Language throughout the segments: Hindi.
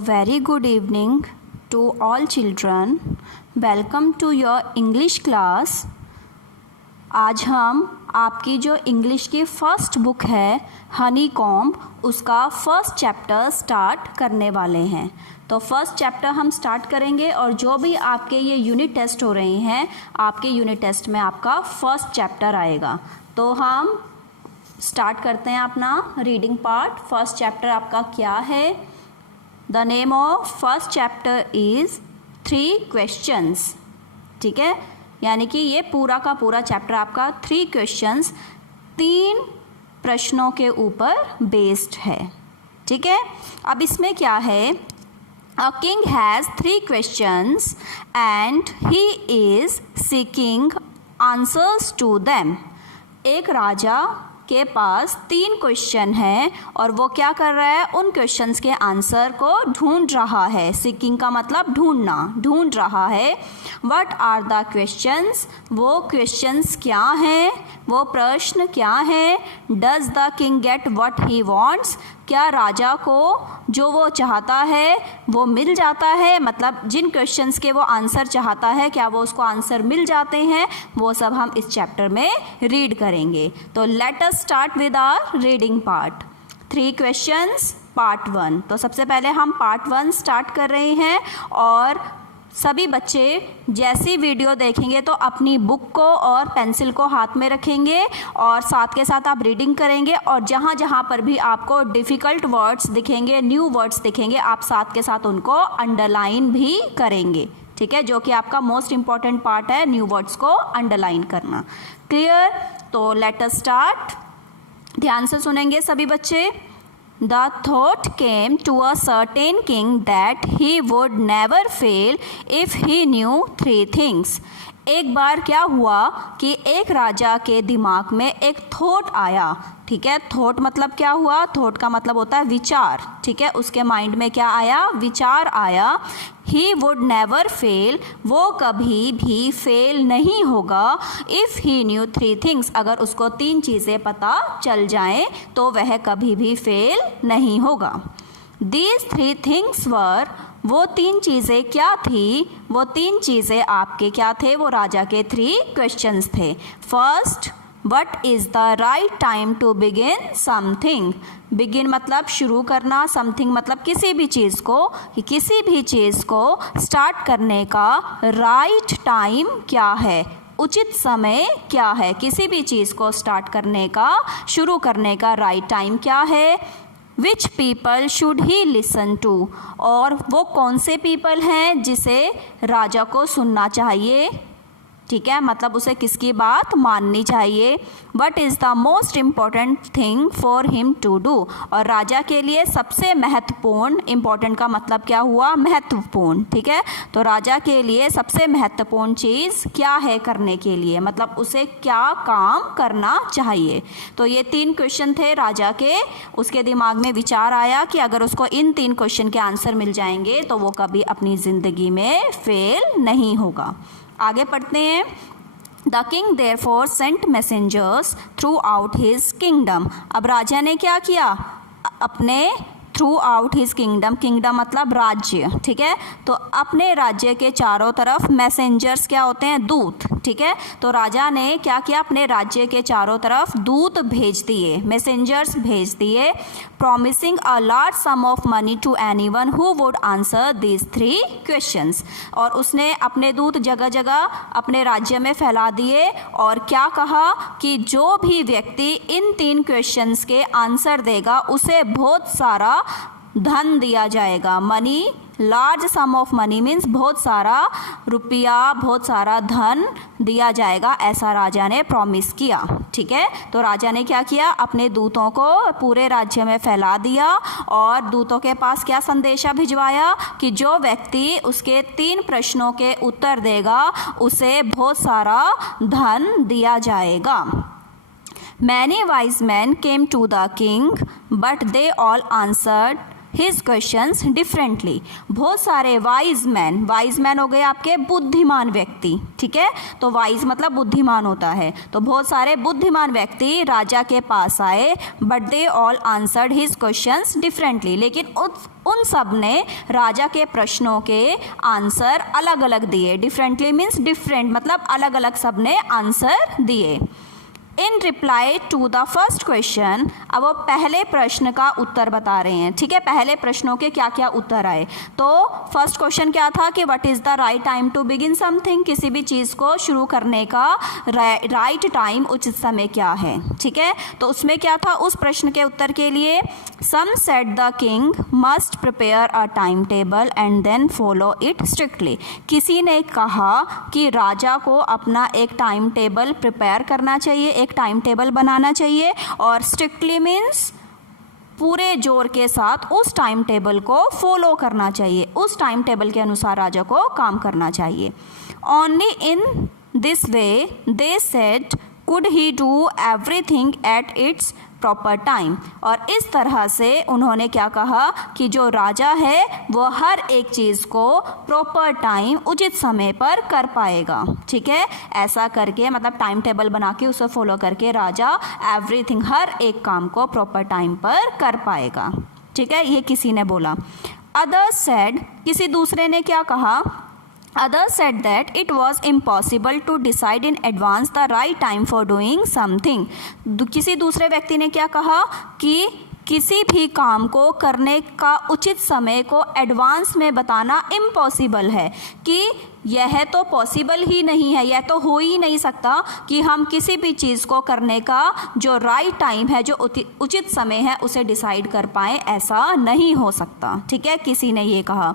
very good evening to all children. Welcome to your English class. आज हम आपकी जो इंग्लिश की फ़र्स्ट बुक है हनी कॉम्ब, उसका फ़र्स्ट चैप्टर स्टार्ट करने वाले हैं. तो फर्स्ट चैप्टर हम स्टार्ट करेंगे और जो भी आपके ये यूनिट टेस्ट हो रहे हैं, आपके यूनिट टेस्ट में आपका फ़र्स्ट चैप्टर आएगा. तो हम स्टार्ट करते हैं अपना रीडिंग पार्ट. फर्स्ट चैप्टर आपका क्या है? The name of first chapter is 3 questions. ठीक है, यानी कि ये पूरा का पूरा चैप्टर आपका 3 क्वेश्चंस, 3 प्रश्नों के ऊपर बेस्ड है. ठीक है, अब इसमें क्या है? A king has 3 questions and he is seeking answers to them. एक राजा के पास 3 क्वेश्चन हैं और वो क्या कर रहा है? उन क्वेश्चंस के आंसर को ढूंढ रहा है. सीकिंग का मतलब ढूंढना, ढूंढ रहा है. What are the questions? वो क्वेश्चंस क्या हैं? वो प्रश्न क्या हैं? Does the king get what he wants? क्या राजा को जो वो चाहता है वो मिल जाता है? मतलब जिन क्वेश्चंस के वो आंसर चाहता है, क्या वो उसको आंसर मिल जाते हैं? वो सब हम इस चैप्टर में रीड करेंगे. तो let us start with our reading part. 3 questions part 1. तो सबसे पहले हम पार्ट 1 स्टार्ट कर रहे हैं और सभी बच्चे जैसी वीडियो देखेंगे तो अपनी बुक को और पेंसिल को हाथ में रखेंगे और साथ के साथ आप रीडिंग करेंगे. और जहाँ जहाँ पर भी आपको डिफ़िकल्ट वर्ड्स दिखेंगे, न्यू वर्ड्स दिखेंगे, आप साथ के साथ उनको अंडरलाइन भी करेंगे. ठीक है, जो कि आपका मोस्ट इम्पॉर्टेंट पार्ट है, न्यू वर्ड्स को अंडरलाइन करना. क्लियर? तो लेट अस स्टार्ट. ध्यान से सुनेंगे सभी बच्चे. The thought came to a certain king that he would never fail if he knew 3 things. एक बार क्या हुआ कि एक राजा के दिमाग में एक थॉट आया. ठीक है, थॉट मतलब क्या हुआ? थॉट का मतलब होता है विचार. ठीक है, उसके माइंड में क्या आया? विचार आया. ही वुड नेवर फेल, वो कभी भी फेल नहीं होगा. इफ़ ही न्यू 3 थिंग्स, अगर उसको 3 चीज़ें पता चल जाएं तो वह कभी भी फेल नहीं होगा. These 3 things were, वो 3 चीज़ें क्या थी? वो 3 चीज़ें आपके क्या थे? वो राजा के 3 क्वेश्चंस थे. First, what is the right time to begin something? Begin मतलब शुरू करना, समथिंग मतलब किसी भी चीज़ को, कि किसी भी चीज़ को स्टार्ट करने का राइट टाइम क्या है? उचित समय क्या है? किसी भी चीज़ को स्टार्ट करने का, शुरू करने का राइट टाइम क्या है? Which people should he listen to? और वो कौन से पीपल हैं जिसे राजा को सुनना चाहिए? ठीक है, मतलब उसे किसकी बात माननी चाहिए. What is the most important thing for him to do? और राजा के लिए सबसे महत्वपूर्ण, इम्पॉर्टेंट का मतलब क्या हुआ? महत्वपूर्ण. ठीक है, तो राजा के लिए सबसे महत्वपूर्ण चीज़ क्या है करने के लिए? मतलब उसे क्या काम करना चाहिए. तो ये 3 क्वेश्चन थे राजा के. उसके दिमाग में विचार आया कि अगर उसको इन 3 क्वेश्चन के आंसर मिल जाएंगे तो वो कभी अपनी ज़िंदगी में फेल नहीं होगा. आगे पढ़ते हैं. The king therefore sent messengers throughout his kingdom. अब राजा ने क्या किया? अपने throughout his kingdom, kingdom मतलब राज्य. ठीक है, तो अपने राज्य के चारों तरफ मैसेंजर्स क्या होते हैं? दूत. ठीक है, तो राजा ने क्या किया? अपने राज्य के चारों तरफ दूत भेज दिए, मैसेंजर्स भेज दिए. Promising a large sum of money to anyone who would answer these 3 questions. और उसने अपने दूत जगह जगह अपने राज्य में फैला दिए और क्या कहा कि जो भी व्यक्ति इन 3 क्वेश्चंस के आंसर देगा उसे बहुत सारा धन दिया जाएगा. Money, large sum of money means बहुत सारा रुपया, बहुत सारा धन दिया जाएगा, ऐसा राजा ने प्रॉमिस किया. ठीक है, तो राजा ने क्या किया? अपने दूतों को पूरे राज्य में फैला दिया और दूतों के पास क्या संदेशा भिजवाया कि जो व्यक्ति उसके 3 प्रश्नों के उत्तर देगा उसे बहुत सारा धन दिया जाएगा. Many wise men came to the king, but they all answered his questions differently. बहुत सारे वाइज मैन हो गए आपके बुद्धिमान व्यक्ति, ठीक है, तो वाइज मतलब बुद्धिमान होता है, तो बहुत सारे बुद्धिमान व्यक्ति राजा के पास आए, but they all answered his questions differently, लेकिन उन सब ने राजा के प्रश्नों के आंसर अलग अलग दिए। डिफरेंटली मीन्स डिफरेंट, मतलब अलग अलग सब ने आंसर दिए। In reply to the first question, अब वो पहले प्रश्न का उत्तर बता रहे हैं, ठीक है, पहले प्रश्नों के क्या क्या उत्तर आए। तो फर्स्ट क्वेश्चन क्या था कि what is the right time to begin something, किसी भी चीज़ को शुरू करने का राइट टाइम, उचित समय क्या है, ठीक है। तो उसमें क्या था, उस प्रश्न के उत्तर के लिए some said the king must prepare a timetable and then follow it strictly. किसी ने कहा कि राजा को अपना एक टाइम टेबल प्रिपेयर करना चाहिए, एक टाइम टेबल बनाना चाहिए, और स्ट्रिक्टली मीन्स पूरे जोर के साथ उस टाइम टेबल को फॉलो करना चाहिए, उस टाइम टेबल के अनुसार राजा को काम करना चाहिए। Only in this way they said could he do everything at its proper time, और इस तरह से उन्होंने क्या कहा कि जो राजा है वो हर एक चीज़ को प्रॉपर टाइम, उचित समय पर कर पाएगा, ठीक है। ऐसा करके मतलब टाइम टेबल बना के उसे फॉलो करके राजा एवरीथिंग, हर एक काम को प्रॉपर टाइम पर कर पाएगा, ठीक है, ये किसी ने बोला। अदर्स सेड, किसी दूसरे ने क्या कहा, Others said that it was impossible to decide in advance the right time for doing something. किसी दूसरे व्यक्ति ने क्या कहा कि किसी भी काम को करने का उचित समय को एडवांस में बताना इम्पॉसिबल है, कि यह तो पॉसिबल ही नहीं है, यह तो हो ही नहीं सकता कि हम किसी भी चीज़ को करने का जो राइट टाइम है, जो उचित समय है, उसे डिसाइड कर पाएँ, ऐसा नहीं हो सकता, ठीक है, किसी ने ये कहा।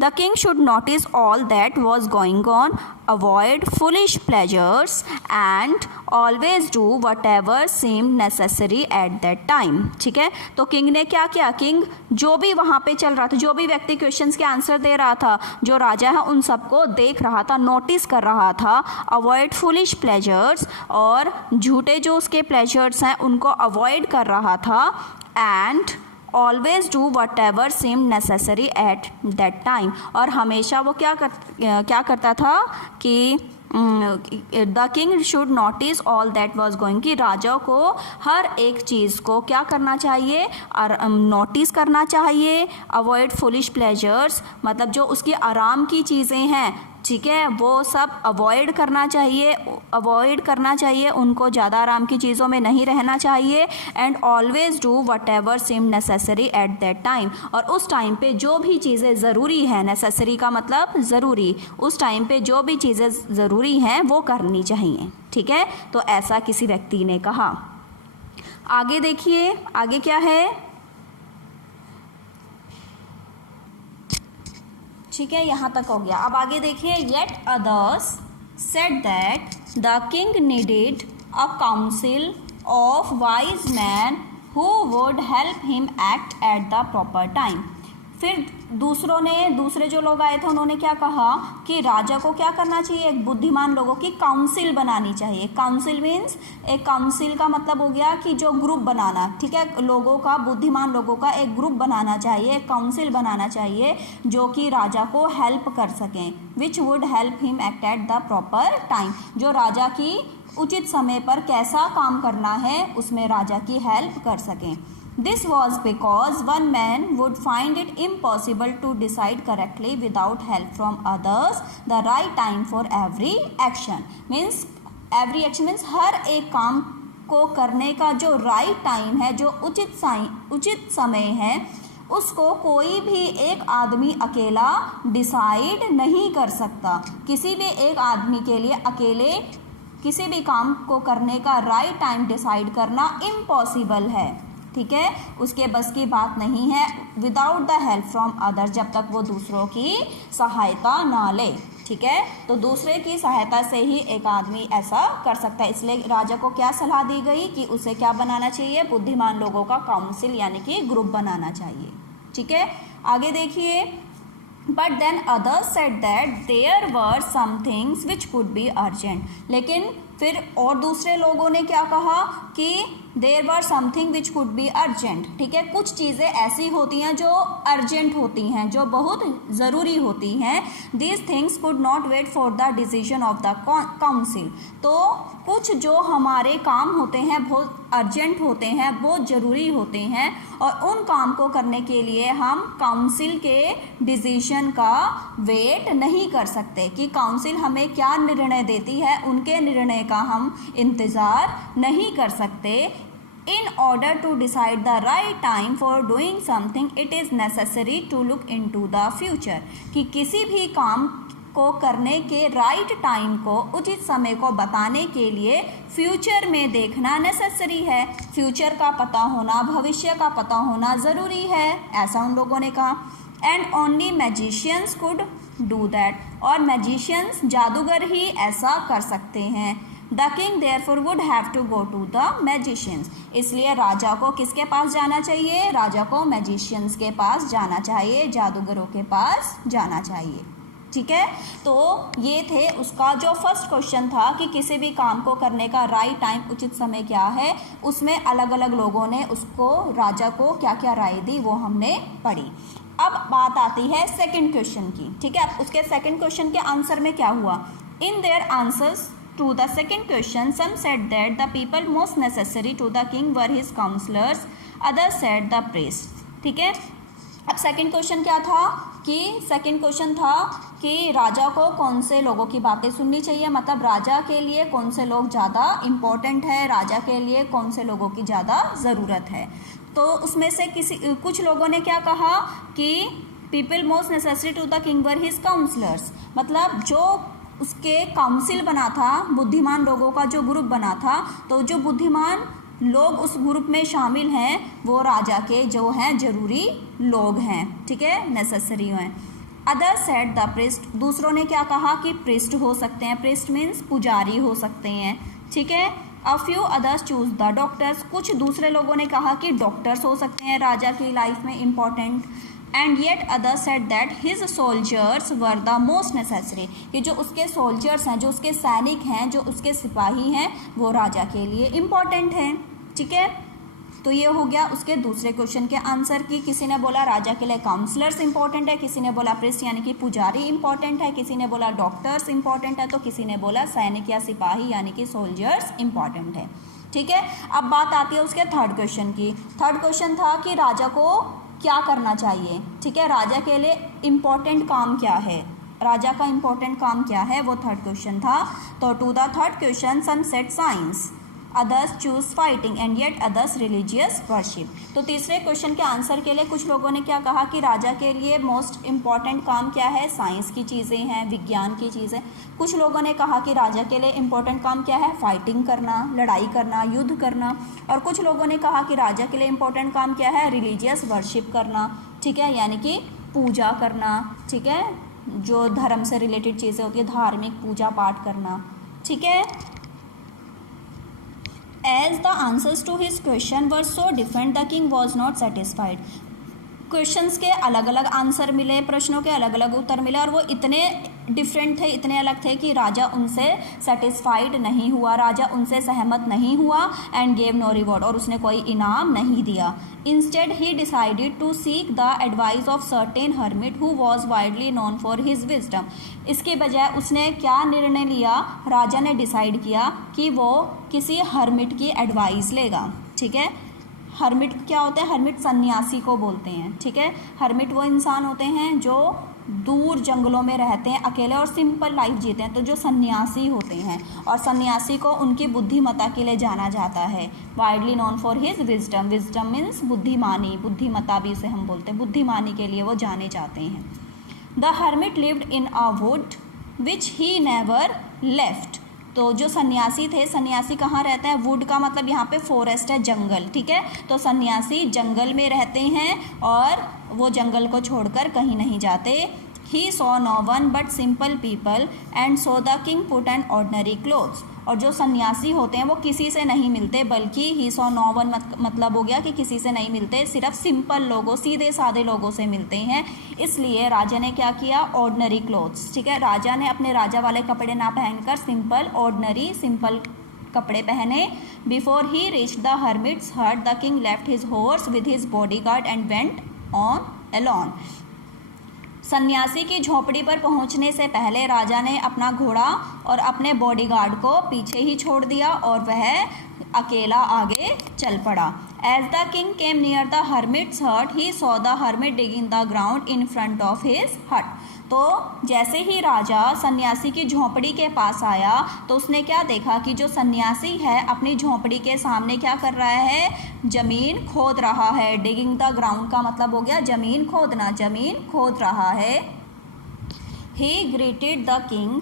The king should notice all that was going on, avoid foolish pleasures and always do whatever seem necessary at that time, ठीक है। तो किंग ने क्या किया, किंग जो भी वहाँ पे चल रहा था, जो भी व्यक्ति क्वेश्चंस के आंसर दे रहा था, जो राजा है उन सबको देख रहा था, नोटिस कर रहा था। अवॉइड फुलिश प्लेजर्स, और झूठे जो उसके प्लेजर्स हैं उनको अवॉइड कर रहा था। And always do whatever seem necessary at that time, और हमेशा वो क्या करता था कि the king should notice all that was going, कि राजा को हर एक चीज़ को क्या करना चाहिए, और नोटिस करना चाहिए। अवॉइड फुलिश प्लेजर्स, मतलब जो उसकी आराम की चीज़ें हैं, ठीक है, वो सब अवॉइड करना चाहिए, उनको ज़्यादा आराम की चीज़ों में नहीं रहना चाहिए। And always do whatever seem necessary at that time, और उस टाइम पे जो भी चीज़ें ज़रूरी हैं, नेसेसरी का मतलब ज़रूरी, उस टाइम पे जो भी चीज़ें ज़रूरी हैं वो करनी चाहिए, ठीक है। तो ऐसा किसी व्यक्ति ने कहा। आगे देखिए, आगे क्या है, ठीक है, यहाँ तक हो गया। अब आगे देखिए, yet others said that the king needed a council of wise man who would help him act at the proper time. फिर दूसरे जो लोग आए थे उन्होंने क्या कहा कि राजा को क्या करना चाहिए, एक बुद्धिमान लोगों की काउंसिल बनानी चाहिए। काउंसिल मीन्स, एक काउंसिल का मतलब हो गया कि जो ग्रुप बनाना, ठीक है, लोगों का, बुद्धिमान लोगों का एक ग्रुप बनाना चाहिए, एक काउंसिल बनाना चाहिए जो कि राजा को हेल्प कर सकें। Which would help him act at the proper time, जो राजा की उचित समय पर कैसा काम करना है उसमें राजा की हेल्प कर सकें। This was because one man would find it impossible to decide correctly without help from others the right time for every action. Means every action means हर एक काम को करने का जो right time है, जो उचित समय है, उसको कोई भी एक आदमी अकेला डिसाइड नहीं कर सकता। किसी भी एक आदमी के लिए अकेले किसी भी काम को करने का राइट टाइम डिसाइड करना इम्पॉसिबल है, ठीक है, उसके बस की बात नहीं है। Without the help from others, जब तक वो दूसरों की सहायता ना ले, ठीक है, तो दूसरे की सहायता से ही एक आदमी ऐसा कर सकता है। इसलिए राजा को क्या सलाह दी गई कि उसे क्या बनाना चाहिए, बुद्धिमान लोगों का काउंसिल यानी कि ग्रुप बनाना चाहिए, ठीक है। आगे देखिए, but then others said that there were some things which could be urgent. लेकिन फिर और दूसरे लोगों ने क्या कहा कि there were something which could be urgent, ठीक है, कुछ चीज़ें ऐसी होती हैं जो अर्जेंट होती हैं, जो बहुत ज़रूरी होती हैं। These things could not wait for the decision of the council, तो कुछ जो हमारे काम होते हैं बहुत अर्जेंट होते हैं, बहुत ज़रूरी होते हैं, और उन काम को करने के लिए हम काउंसिल के डिसीजन का वेट नहीं कर सकते कि काउंसिल हमें क्या निर्णय देती है, उनके निर्णय का हम इंतज़ार नहीं कर सकते। In order to decide the right time for doing something, it is necessary to look into the future, कि किसी भी काम को करने के राइट टाइम को, उचित समय को बताने के लिए फ्यूचर में देखना नेसेसरी है। फ्यूचर का पता होना, भविष्य का पता होना ज़रूरी है, ऐसा उन लोगों ने कहा। And only magicians could do that, और मैजिशियंस जादूगर ही ऐसा कर सकते हैं। The king therefore would have to go to the magicians, इसलिए राजा को किसके पास जाना चाहिए? राजा को मैजिशियंस के पास जाना चाहिए, जादूगरों के पास जाना चाहिए, ठीक है। तो ये थे उसका जो फर्स्ट क्वेश्चन था कि किसी भी काम को करने का राइट टाइम, उचित समय क्या है, उसमें अलग अलग लोगों ने उसको, राजा को क्या क्या राय दी वो हमने पढ़ी। अब बात आती है सेकंड क्वेश्चन की, ठीक है। उसके सेकंड क्वेश्चन के आंसर में क्या हुआ? In their answers to the second question, some said that the people most necessary to the king were his counselors, others said the priests, ठीक है। अब सेकंड क्वेश्चन क्या था कि सेकंड क्वेश्चन था कि राजा को कौन से लोगों की बातें सुननी चाहिए, मतलब राजा के लिए कौन से लोग ज़्यादा इम्पोर्टेंट है, राजा के लिए कौन से लोगों की ज़्यादा ज़रूरत है। तो उसमें से कुछ लोगों ने क्या कहा कि people most necessary to the king were his councillors, मतलब जो उसके काउंसिल बना था, बुद्धिमान लोगों का जो ग्रुप बना था, तो जो बुद्धिमान लोग उस ग्रुप में शामिल हैं वो राजा के जो हैं ज़रूरी लोग हैं, ठीक है, नेसेसरी हैं। अदर सेड द प्रिस्ट, दूसरों ने क्या कहा कि प्रिस्ट हो सकते हैं, प्रिस्ट मीन्स पुजारी हो सकते हैं, ठीक है। A few others choose the doctors, कुछ दूसरे लोगों ने कहा कि डॉक्टर्स हो सकते हैं राजा की लाइफ में important. And yet other said that his soldiers were the most necessary, कि जो उसके सोल्जर्स हैं, जो उसके सैनिक हैं, जो उसके सिपाही हैं, वो राजा के लिए इम्पॉर्टेंट हैं, ठीक है। तो ये हो गया उसके दूसरे क्वेश्चन के आंसर की। किसी ने बोला राजा के लिए काउंसलर्स इंपॉर्टेंट है, किसी ने बोला प्रिस्ट यानी कि पुजारी इंपॉर्टेंट है, किसी ने बोला डॉक्टर्स इंपॉर्टेंट है, तो किसी ने बोला सैनिक या सिपाही यानी कि सोल्जर्स इंपॉर्टेंट है, ठीक है। अब बात आती है उसके थर्ड क्वेश्चन की। थर्ड क्वेश्चन था कि राजा को क्या करना चाहिए, ठीक है, राजा के लिए इम्पोर्टेंट काम क्या है, राजा का इम्पोर्टेंट काम क्या है, वो थर्ड क्वेश्चन था। तो to the third question some said science, others choose fighting and yet others religious worship. तो तीसरे क्वेश्चन के आंसर के लिए कुछ लोगों ने क्या कहा कि राजा के लिए मोस्ट इम्पॉर्टेंट काम क्या है, साइंस की चीज़ें हैं, विज्ञान की चीज़ें। कुछ लोगों ने कहा कि राजा के लिए इम्पोर्टेंट काम क्या है, फाइटिंग करना, लड़ाई करना, युद्ध करना। और कुछ लोगों ने कहा कि राजा के लिए इम्पोर्टेंट काम क्या है, रिलीजियस वर्शिप करना, ठीक है, यानी कि पूजा करना, ठीक है, जो धर्म से रिलेटेड चीज़ें होती है, धार्मिक पूजा पाठ करना, ठीक है। As the answers to his question were so different, the king was not satisfied. Questions के अलग अलग आंसर मिले, प्रश्नों के अलग अलग उत्तर मिले, और वो इतने डिफरेंट थे, इतने अलग थे कि राजा उनसे सेटिस्फाइड नहीं हुआ, राजा उनसे सहमत नहीं हुआ। एंड गेव नो रिवॉर्ड, और उसने कोई इनाम नहीं दिया। Instead he decided to seek the advice of certain hermit who was widely known for his wisdom. इसके बजाय उसने क्या निर्णय लिया, राजा ने डिसाइड किया कि वो किसी हर्मिट की एडवाइस लेगा, ठीक है। हर्मिट क्या होते हैं, हर्मिट सन्यासी को बोलते हैं, ठीक है। हर्मिट वो इंसान होते हैं जो दूर जंगलों में रहते हैं, अकेले और सिंपल लाइफ जीते हैं, तो जो सन्यासी होते हैं, और सन्यासी को उनकी बुद्धिमत्ता के लिए जाना जाता है, widely known for his wisdom. Wisdom means बुद्धिमानी, बुद्धिमत्ता भी उसे हम बोलते हैं, बुद्धिमानी के लिए वो जाने जाते हैं। The hermit lived in a would which he never left. तो जो सन्यासी थे, सन्यासी कहाँ रहते हैं, वुड का मतलब यहाँ पे फॉरेस्ट है, जंगल, ठीक है। तो सन्यासी जंगल में रहते हैं और वो जंगल को छोड़कर कहीं नहीं जाते। He saw no one but simple people and so the king put on ordinary clothes। और जो सन्यासी होते हैं वो किसी से नहीं मिलते, बल्कि he saw no one मतलब हो गया कि किसी से नहीं मिलते, सिर्फ सिंपल लोगों, सीधे साधे लोगों से मिलते हैं। इसलिए राजा ने क्या किया, ऑर्डनरी क्लोथ्स, ठीक है, राजा ने अपने राजा वाले कपड़े ना पहनकर सिंपल, ऑर्डनरी, सिंपल कपड़े पहने। Before he reach the hermit's hut the king left his horse with his bodyguard and went on alone. सन्यासी की झोपड़ी पर पहुंचने से पहले राजा ने अपना घोड़ा और अपने बॉडीगार्ड को पीछे ही छोड़ दिया और वह अकेला आगे चल पड़ा। As the king came near the hermit's hut he saw the hermit digging the ground in front of his hut. तो जैसे ही राजा सन्यासी की झोंपड़ी के पास आया तो उसने क्या देखा कि जो सन्यासी है अपनी झोंपड़ी के सामने क्या कर रहा है, जमीन खोद रहा है। डिगिंग द ग्राउंड का मतलब हो गया जमीन खोदना, जमीन खोद रहा है। ही greeted the king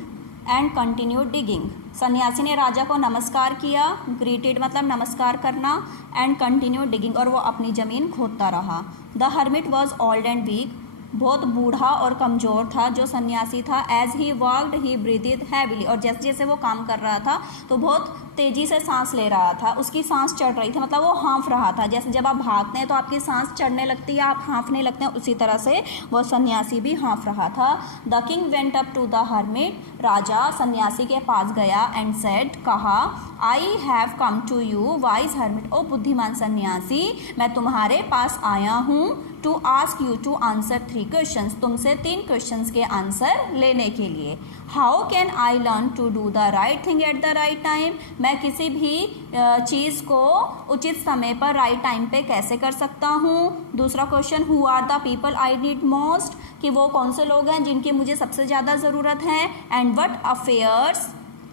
and continued digging. सन्यासी ने राजा को नमस्कार किया, ग्रीटेड मतलब नमस्कार करना, एंड कंटिन्यूड डिगिंग और वो अपनी ज़मीन खोदता रहा। The hermit was old and weak, बहुत बूढ़ा और कमज़ोर था जो सन्यासी था। As he worked he breathed heavily, और जैसे जैसे वो काम कर रहा था तो बहुत तेज़ी से सांस ले रहा था, उसकी सांस चढ़ रही थी, मतलब वो हाँफ रहा था। जैसे जब आप भागते हैं तो आपकी सांस चढ़ने लगती है, आप हाँफने लगते हैं, उसी तरह से वो सन्यासी भी हाँफ रहा था। The king went up to the hermit, राजा सन्यासी के पास गया एंड सेड, कहा, I have come to you wise hermit, ओ बुद्धिमान सन्यासी, मैं तुम्हारे पास आया हूँ to ask you to answer 3 questions, तुमसे 3 क्वेश्चंस के आंसर लेने के लिए। How can I learn to do the right thing at the right time, मैं किसी भी चीज़ को उचित समय पर राइट टाइम पे कैसे कर सकता हूँ। दूसरा question, who are the people I need most, कि वो कौन से लोग हैं जिनकी मुझे सबसे ज़्यादा ज़रूरत है। And what affairs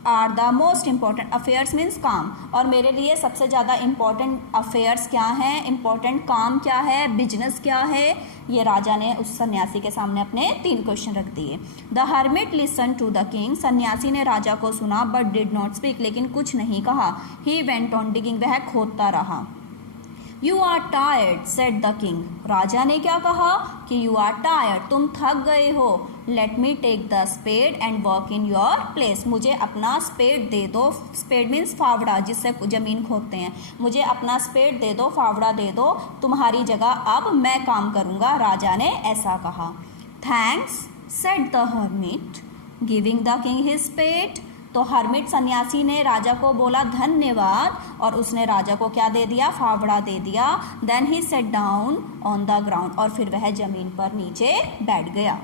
are the most important, affairs means काम, और मेरे लिए सबसे ज़्यादा इम्पॉर्टेंट अफेयर्स क्या हैं, इम्पॉर्टेंट काम क्या है, बिजनेस क्या है। ये राजा ने उस सन्यासी के सामने अपने 3 क्वेश्चन रख दिए। The hermit listen to the king, सन्यासी ने राजा को सुना बट डिड नॉट स्पीक, लेकिन कुछ नहीं कहा। ही वेंट ऑन डिगिंग, वह खोदता रहा। You are tired said the king, राजा ने क्या कहा कि यू आर टायर्ड, तुम थक गए हो। Let me take the spade and work in your place, मुझे अपना स्पेड दे दो, स्पेड मीन्स फावड़ा जिससे ज़मीन खोदते हैं, मुझे अपना स्पेड दे दो, फावड़ा दे दो, तुम्हारी जगह अब मैं काम करूँगा, राजा ने ऐसा कहा। Thanks said the hermit giving the king his spade, तो हर्मिट सन्यासी ने राजा को बोला धन्यवाद, और उसने राजा को क्या दे दिया, फावड़ा दे दिया। Then he sat down on the ground, और फिर वह जमीन पर नीचे बैठ गया।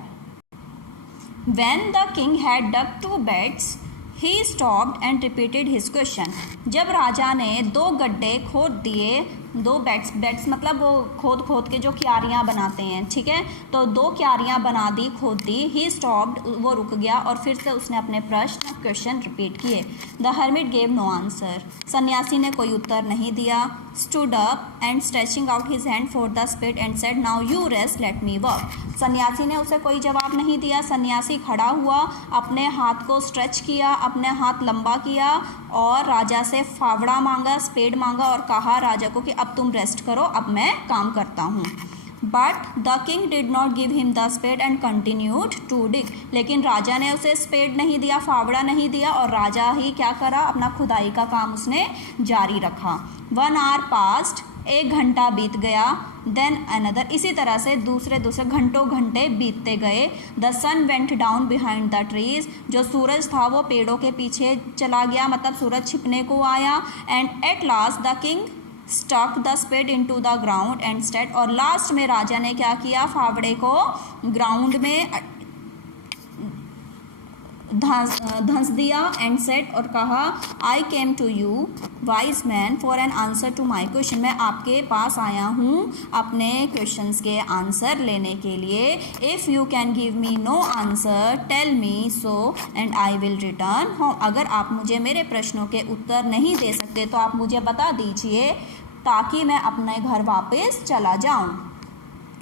When the king had dug 2 beds, he stopped and repeated his question. जब राजा ने 2 गड्ढे खोद दिए, 2 बेड्स मतलब वो खोद के जो क्यारियाँ बनाते हैं, ठीक है, तो 2 क्यारियाँ बना दी, खोद दी। ही स्टॉप्ड, वो रुक गया, और फिर से उसने अपने प्रश्न क्वेश्चन रिपीट किए। The hermit gave no answer, सन्यासी ने कोई उत्तर नहीं दिया। Stood up and stretching out his hand for the spade and said, now you rest let me work, सन्यासी ने उसे कोई जवाब नहीं दिया। सन्यासी खड़ा हुआ, अपने हाथ को स्ट्रेच किया, अपने हाथ लंबा किया और राजा से फावड़ा मांगा, स्पेड मांगा, और कहा राजा को कि अब तुम रेस्ट करो, अब मैं काम करता हूँ। But the king did not give him the spade and continued to dig, लेकिन राजा ने उसे स्पेड नहीं दिया, फावड़ा नहीं दिया, और राजा ही क्या करा, अपना खुदाई का काम उसने जारी रखा। 1 hour पास्ट, 1 घंटा बीत गया। देन अनदर, इसी तरह से दूसरे घंटों घंटे बीतते गए। The sun went down behind the trees, जो सूरज था वो पेड़ों के पीछे चला गया, मतलब सूरज छिपने को आया। And at last the king stuck the spade into the ground and said, और लास्ट में राजा ने क्या किया, फावड़े को ग्राउंड में धंस दिया। एंड सेड, और कहा, I came to you wise man for an answer to my question, मैं आपके पास आया हूँ अपने क्वेश्चंस के आंसर लेने के लिए। If you can give me no answer tell me so and I will return home, अगर आप मुझे मेरे प्रश्नों के उत्तर नहीं दे सकते तो आप मुझे बता दीजिए ताकि मैं अपने घर वापस चला जाऊँ।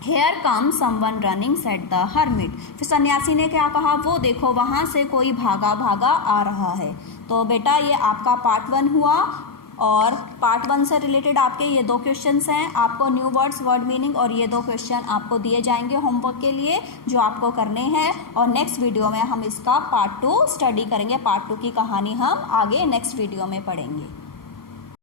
Here come someone running said the hermit, फिर सन्यासी ने क्या कहा, वो देखो वहाँ से कोई भागा भागा आ रहा है। तो बेटा ये आपका पार्ट 1 हुआ, और पार्ट 1 से रिलेटेड आपके ये 2 क्वेश्चंस हैं। आपको न्यू वर्ड्स, वर्ड मीनिंग और ये 2 क्वेश्चन आपको दिए जाएंगे होमवर्क के लिए जो आपको करने हैं, और नेक्स्ट वीडियो में हम इसका पार्ट 2 स्टडी करेंगे। पार्ट 2 की कहानी हम आगे नेक्स्ट वीडियो में पढ़ेंगे।